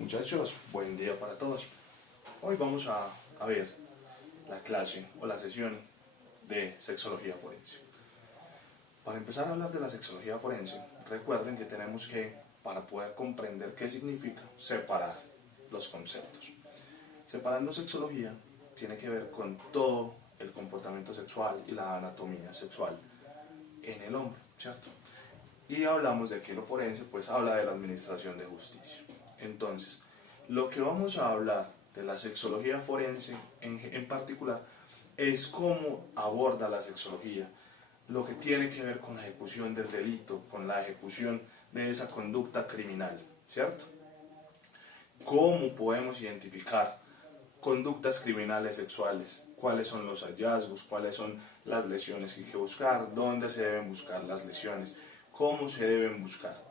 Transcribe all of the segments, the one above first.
Muchachos, buen día para todos. Hoy vamos a ver la clase o la sesión de sexología forense. Para empezar a hablar de la sexología forense, recuerden que tenemos que, para poder comprender qué significa, separar los conceptos. Separando sexología tiene que ver con todo el comportamiento sexual y la anatomía sexual en el hombre, ¿cierto? Y hablamos de que lo forense pues habla de la administración de justicia. Entonces, lo que vamos a hablar de la sexología forense en particular es cómo aborda la sexología lo que tiene que ver con la ejecución del delito, con la ejecución de esa conducta criminal, ¿cierto? ¿Cómo podemos identificar conductas criminales sexuales? ¿Cuáles son los hallazgos? ¿Cuáles son las lesiones que hay que buscar? ¿Dónde se deben buscar las lesiones? ¿Cómo se deben buscar?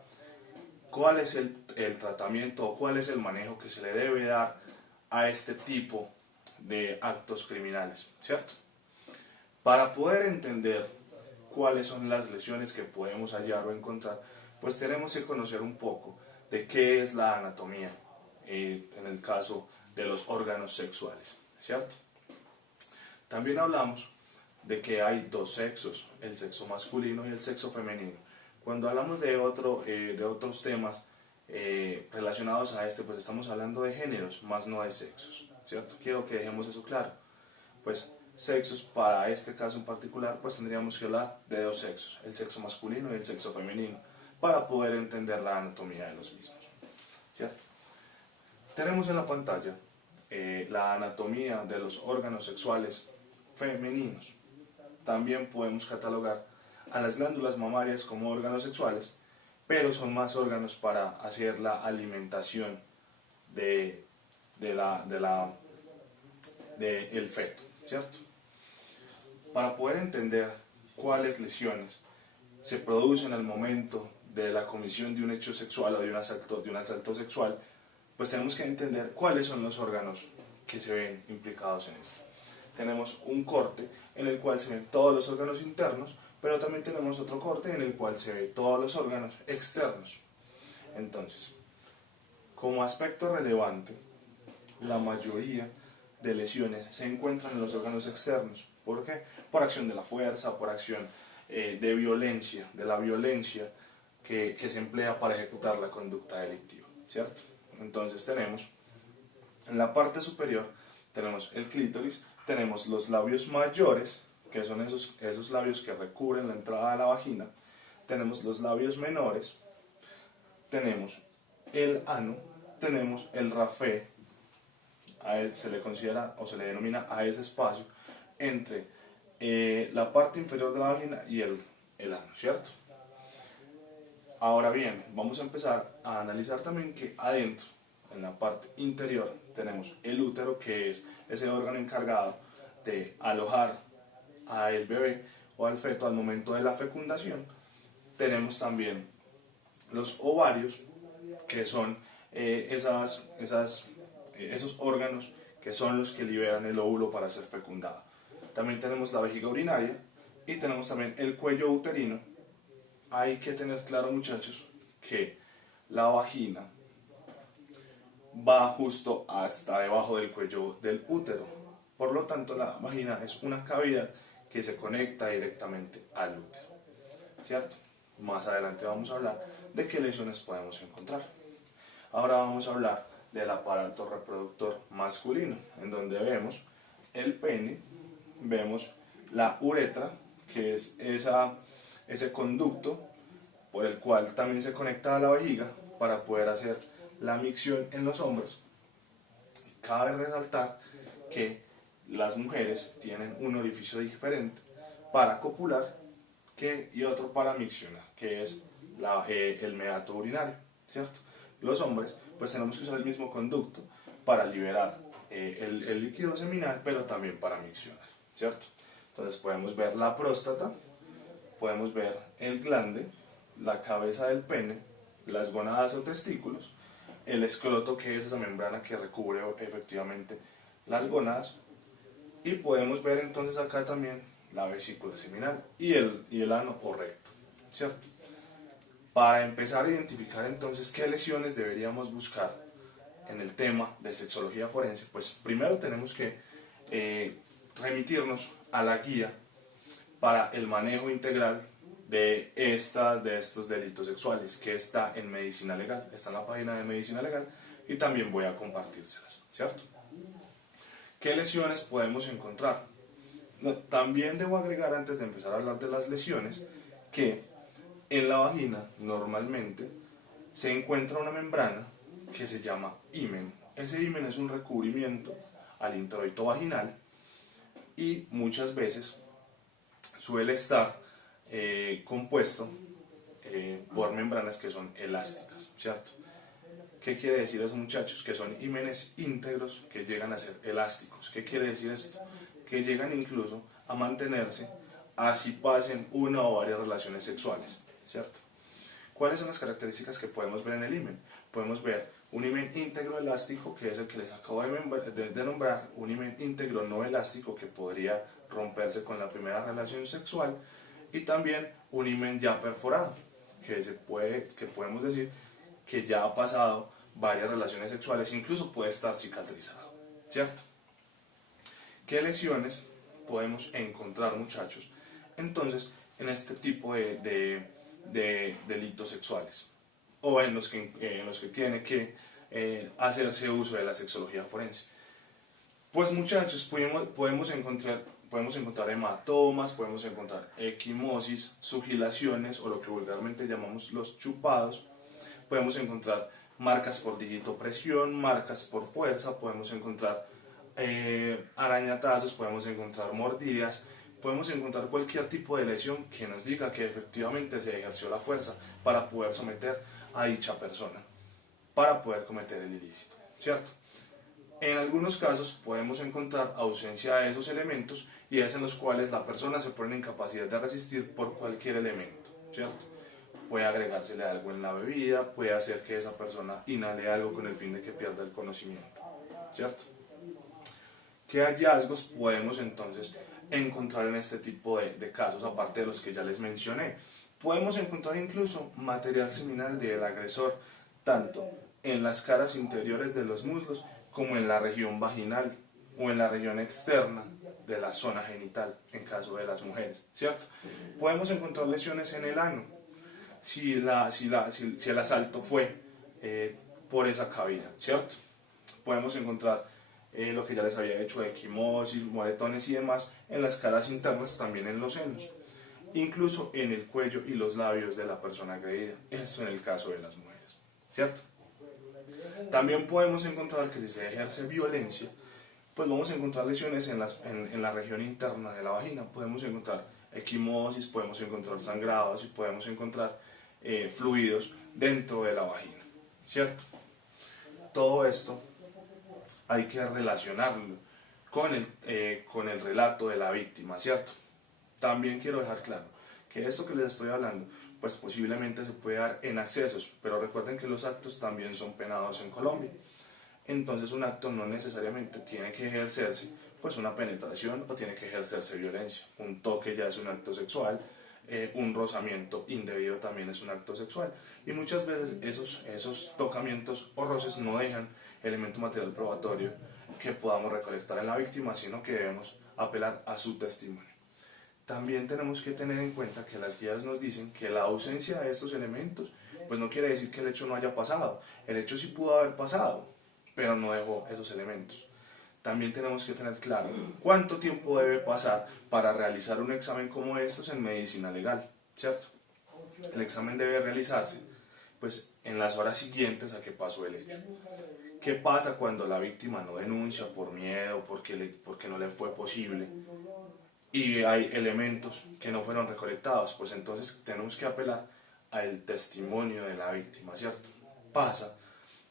¿Cuál es el tratamiento o cuál es el manejo que se le debe dar a este tipo de actos criminales, ¿cierto? Para poder entender cuáles son las lesiones que podemos hallar o encontrar, pues tenemos que conocer un poco de qué es la anatomía, en el caso de los órganos sexuales, ¿cierto? También hablamos de que hay dos sexos, el sexo masculino y el sexo femenino. Cuando hablamos de otros temas relacionados a este, pues estamos hablando de géneros, más no de sexos, ¿cierto? Quiero que dejemos eso claro. Pues sexos, para este caso en particular, pues tendríamos que hablar de dos sexos, el sexo masculino y el sexo femenino, para poder entender la anatomía de los mismos, ¿cierto? Tenemos en la pantalla la anatomía de los órganos sexuales femeninos. También podemos catalogar a las glándulas mamarias como órganos sexuales, pero son más órganos para hacer la alimentación de, el feto, ¿cierto? Para poder entender cuáles lesiones se producen al momento de la comisión de un hecho sexual o de un asalto sexual, pues tenemos que entender cuáles son los órganos que se ven implicados en esto. Tenemos un corte en el cual se ven todos los órganos internos, pero también tenemos otro corte en el cual se ven todos los órganos externos. Entonces, como aspecto relevante, la mayoría de lesiones se encuentran en los órganos externos. ¿Por qué? Por acción de la fuerza, por acción de violencia, de la violencia que se emplea para ejecutar la conducta delictiva, ¿cierto? Entonces tenemos, en la parte superior, tenemos el clítoris, tenemos los labios mayores, que son esos labios que recubren la entrada de la vagina, tenemos los labios menores, tenemos el ano, tenemos el rafé, a él se le considera o se le denomina a ese espacio entre la parte inferior de la vagina y el ano, ¿cierto? Ahora bien, vamos a empezar a analizar también que adentro, en la parte interior, tenemos el útero, que es ese órgano encargado de alojar al bebé o al feto al momento de la fecundación. Tenemos también los ovarios, que son esos órganos que son los que liberan el óvulo para ser fecundado. También tenemos la vejiga urinaria y tenemos también el cuello uterino. Hay que tener claro, muchachos, que la vagina va justo hasta debajo del cuello del útero. Por lo tanto, la vagina es una cavidad que se conecta directamente al útero, ¿cierto? Más adelante vamos a hablar de qué lesiones podemos encontrar. Ahora vamos a hablar del aparato reproductor masculino, en donde vemos el pene, vemos la uretra, que es ese conducto por el cual también se conecta a la vejiga para poder hacer la micción en los hombres. Cabe resaltar que las mujeres tienen un orificio diferente para copular y otro para miccionar, que es el meato urinario, ¿cierto? Los hombres pues tenemos que usar el mismo conducto para liberar el líquido seminal, pero también para miccionar, ¿cierto? Entonces podemos ver la próstata, podemos ver el glande, la cabeza del pene, las gónadas o testículos, el escroto, que es esa membrana que recubre efectivamente las gónadas, y podemos ver entonces acá también la vesícula seminal y el ano o recto, ¿cierto? Para empezar a identificar entonces qué lesiones deberíamos buscar en el tema de sexología forense, pues primero tenemos que remitirnos a la guía para el manejo integral de estos delitos sexuales, que está en Medicina Legal, está en la página de Medicina Legal, y también voy a compartírselas, ¿cierto? ¿Qué lesiones podemos encontrar? También debo agregar, antes de empezar a hablar de las lesiones, que en la vagina normalmente se encuentra una membrana que se llama himen. Ese himen es un recubrimiento al introito vaginal y muchas veces suele estar compuesto por membranas que son elásticas, ¿cierto? ¿Qué quiere decir eso, muchachos? Que son himenes íntegros que llegan a ser elásticos. ¿Qué quiere decir esto? Que llegan incluso a mantenerse así pasen una o varias relaciones sexuales, ¿cierto? ¿Cuáles son las características que podemos ver en el himen? Podemos ver un himen íntegro elástico, que es el que les acabo de nombrar, un himen íntegro no elástico que podría romperse con la primera relación sexual, y también un himen ya perforado, que podemos decir que ya ha pasado varias relaciones sexuales, incluso puede estar cicatrizado, ¿cierto? ¿Qué lesiones podemos encontrar, muchachos, entonces, en este tipo de delitos sexuales, o en los que tiene que hacerse uso de la sexología forense? Pues, muchachos, podemos encontrar hematomas, podemos encontrar equimosis, sugilaciones, o lo que vulgarmente llamamos los chupados. Podemos encontrar marcas por digitopresión, marcas por fuerza, podemos encontrar arañatazos, podemos encontrar mordidas, podemos encontrar cualquier tipo de lesión que nos diga que efectivamente se ejerció la fuerza para poder someter a dicha persona, para poder cometer el ilícito, ¿cierto? En algunos casos podemos encontrar ausencia de esos elementos, y es en los cuales la persona se pone en incapacidad de resistir por cualquier elemento, ¿cierto? Puede agregársele algo en la bebida, puede hacer que esa persona inhale algo con el fin de que pierda el conocimiento, ¿cierto? ¿Qué hallazgos podemos entonces encontrar en este tipo de casos, aparte de los que ya les mencioné? Podemos encontrar incluso material seminal del agresor, tanto en las caras interiores de los muslos como en la región vaginal o en la región externa de la zona genital, en caso de las mujeres, ¿cierto? Podemos encontrar lesiones en el ano, si el asalto fue por esa cavidad, ¿cierto? Podemos encontrar lo que ya les había dicho, equimosis, moretones y demás en las caras internas, también en los senos, incluso en el cuello y los labios de la persona agredida. Esto en el caso de las mujeres, ¿cierto? También podemos encontrar que si se ejerce violencia, pues vamos a encontrar lesiones en la región interna de la vagina. Podemos encontrar equimosis, podemos encontrar sangrados y podemos encontrar fluidos dentro de la vagina, ¿cierto? Todo esto hay que relacionarlo con el relato de la víctima, ¿cierto? También quiero dejar claro que esto que les estoy hablando, pues posiblemente se puede dar en accesos, pero recuerden que los actos también son penados en Colombia. Entonces un acto no necesariamente tiene que ejercerse pues una penetración, o tiene que ejercerse violencia. Un toque ya es un acto sexual, un rozamiento indebido también es un acto sexual, y muchas veces esos tocamientos o roces no dejan elemento material probatorio que podamos recolectar en la víctima, sino que debemos apelar a su testimonio. También tenemos que tener en cuenta que las guías nos dicen que la ausencia de estos elementos pues no quiere decir que el hecho no haya pasado. El hecho sí pudo haber pasado, pero no dejó esos elementos. También tenemos que tener claro cuánto tiempo debe pasar para realizar un examen como estos en medicina legal, ¿cierto? El examen debe realizarse pues en las horas siguientes a que pasó el hecho. ¿Qué pasa cuando la víctima no denuncia por miedo, porque no le fue posible, y hay elementos que no fueron recolectados? Pues entonces tenemos que apelar al testimonio de la víctima, ¿cierto? Pasa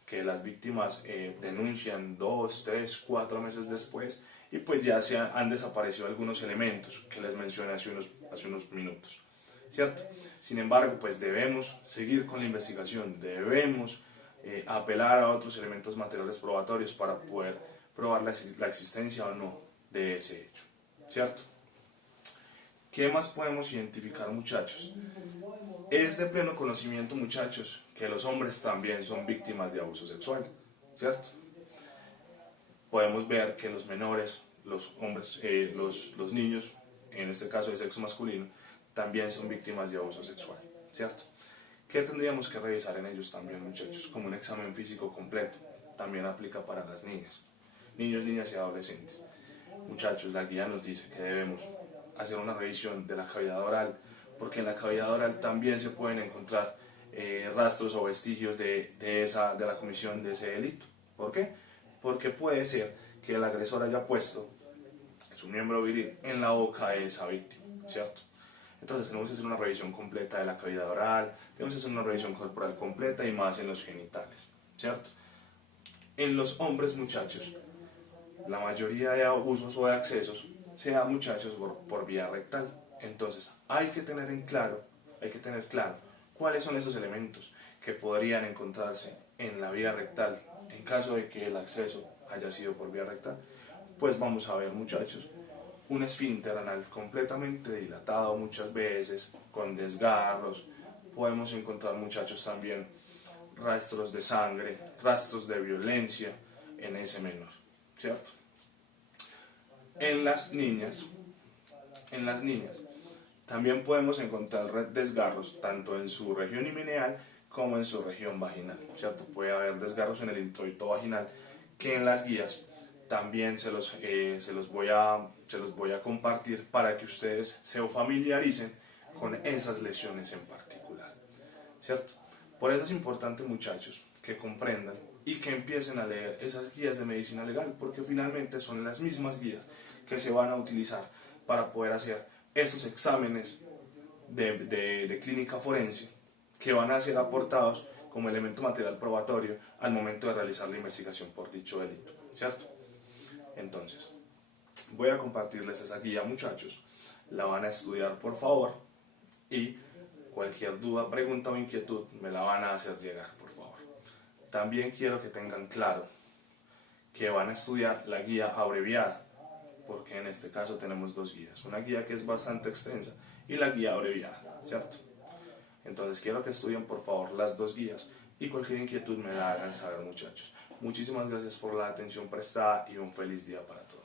que las víctimas denuncian 2, 3, 4 meses después, y pues ya han desaparecido algunos elementos que les mencioné hace unos minutos, ¿cierto? Sin embargo, pues debemos seguir con la investigación, debemos apelar a otros elementos materiales probatorios para poder probar la existencia o no de ese hecho, ¿cierto? ¿Qué más podemos identificar, muchachos? Es de pleno conocimiento, muchachos, que los hombres también son víctimas de abuso sexual, ¿cierto? Podemos ver que los menores, los hombres, los niños, en este caso de sexo masculino, también son víctimas de abuso sexual, ¿cierto? ¿Qué tendríamos que revisar en ellos también, muchachos? Como un examen físico completo. También aplica para las niñas, niños, niñas y adolescentes. Muchachos, la guía nos dice que debemos hacer una revisión de la cavidad oral, porque en la cavidad oral también se pueden encontrar rastros o vestigios de la comisión de ese delito. ¿Por qué? Porque puede ser que el agresor haya puesto su miembro viril en la boca de esa víctima, ¿cierto? Entonces tenemos que hacer una revisión completa de la cavidad oral, tenemos que hacer una revisión corporal completa y más en los genitales, ¿cierto? En los hombres, muchachos, la mayoría de abusos o de accesos se da, muchachos, por vía rectal. Entonces hay que tener claro cuáles son esos elementos que podrían encontrarse en la vía rectal en caso de que el acceso haya sido por vía rectal. Pues vamos a ver, muchachos, un esfínter anal completamente dilatado muchas veces, con desgarros. Podemos encontrar, muchachos, también rastros de sangre, rastros de violencia en ese menor, ¿cierto? En las niñas también podemos encontrar desgarros tanto en su región himeneal como en su región vaginal, ¿cierto? Puede haber desgarros en el introito vaginal que en las guías también se los voy a compartir para que ustedes se familiaricen con esas lesiones en particular, ¿cierto? Por eso es importante, muchachos, que comprendan y que empiecen a leer esas guías de medicina legal, porque finalmente son las mismas guías que se van a utilizar para poder hacer esos exámenes de clínica forense que van a ser aportados como elemento material probatorio al momento de realizar la investigación por dicho delito, ¿cierto? Entonces, voy a compartirles esa guía, muchachos, la van a estudiar por favor y cualquier duda, pregunta o inquietud me la van a hacer llegar, por favor. También quiero que tengan claro que van a estudiar la guía abreviada, porque en este caso tenemos dos guías, una guía que es bastante extensa y la guía abreviada, ¿cierto? Entonces quiero que estudien por favor las dos guías y cualquier inquietud me la hagan saber, muchachos. Muchísimas gracias por la atención prestada y un feliz día para todos.